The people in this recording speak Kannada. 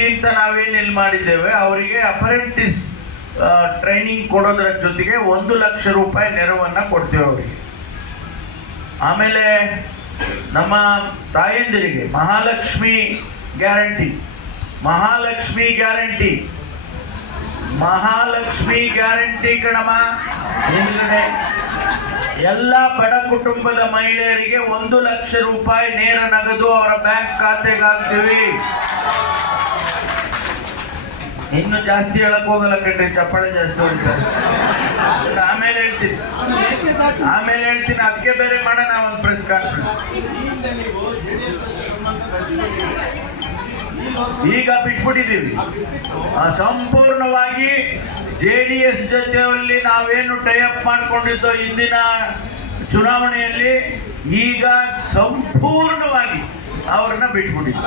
ನಿಧಿ ಅಂತ ನಾವೇನು ಇಲ್ಲಿ ಮಾಡಿದ್ದೇವೆ, ಅವರಿಗೆ ಅಪ್ರೆಂಟಿಸ್ ಟ್ರೈನಿಂಗ್ ಕೊಡೋದರ ಜೊತೆಗೆ 1 ಲಕ್ಷ ರೂಪಾಯಿ ನೆರವನ್ನ ಕೊಡ್ತೇವೆ ಅವರಿಗೆ. ಆಮೇಲೆ ನಮ್ಮ ತಾಯಂದಿರಿಗೆ Mahalakshmi guarantee, Mahalakshmi guarantee, Mahalakshmi guarantee ಕಣಮ್ಮ. ಹಿಂದ್ಗಡೆ ಎಲ್ಲ ಬಡ ಕುಟುಂಬದ ಮಹಿಳೆಯರಿಗೆ 1 ಲಕ್ಷ ರೂಪಾಯಿ ನೇರ ನಗದು ಅವರ ಬ್ಯಾಂಕ್ ಖಾತೆಗೆ ಹಾಕ್ತೀವಿ. ಇನ್ನು ಜಾಸ್ತಿ ಹೇಳಕ್ ಹೋಗಲ್ಲ ಕಣ್ರಿ, ಚಪ್ಪಾಳೆ ಜಾಸ್ತಿ ಹೊಡಿತಾರೆ. ಆಮೇಲೆ ಹೇಳ್ತೀನಿ ಅದಕ್ಕೆ ಬೇರೆ ಮಾಡೋಣ ಒಂದು ಪ್ರೆಸ್ ಕಾನ್ಫರೆನ್ಸ್. ಈಗ ಬಿಟ್ಬಿಟ್ಟಿದ್ದೀವಿ ಸಂಪೂರ್ಣವಾಗಿ. JDS ಜೊತೆಯಲ್ಲಿ ನಾವೇನು ಟೈಅಪ್ ಮಾಡ್ಕೊಂಡಿದ್ದೋ ಇಂದಿನ ಚುನಾವಣೆಯಲ್ಲಿ, ಈಗ ಸಂಪೂರ್ಣವಾಗಿ ಅವ್ರನ್ನ ಬಿಟ್ಬಿಟ್ಟಿದ್ದೀವಿ.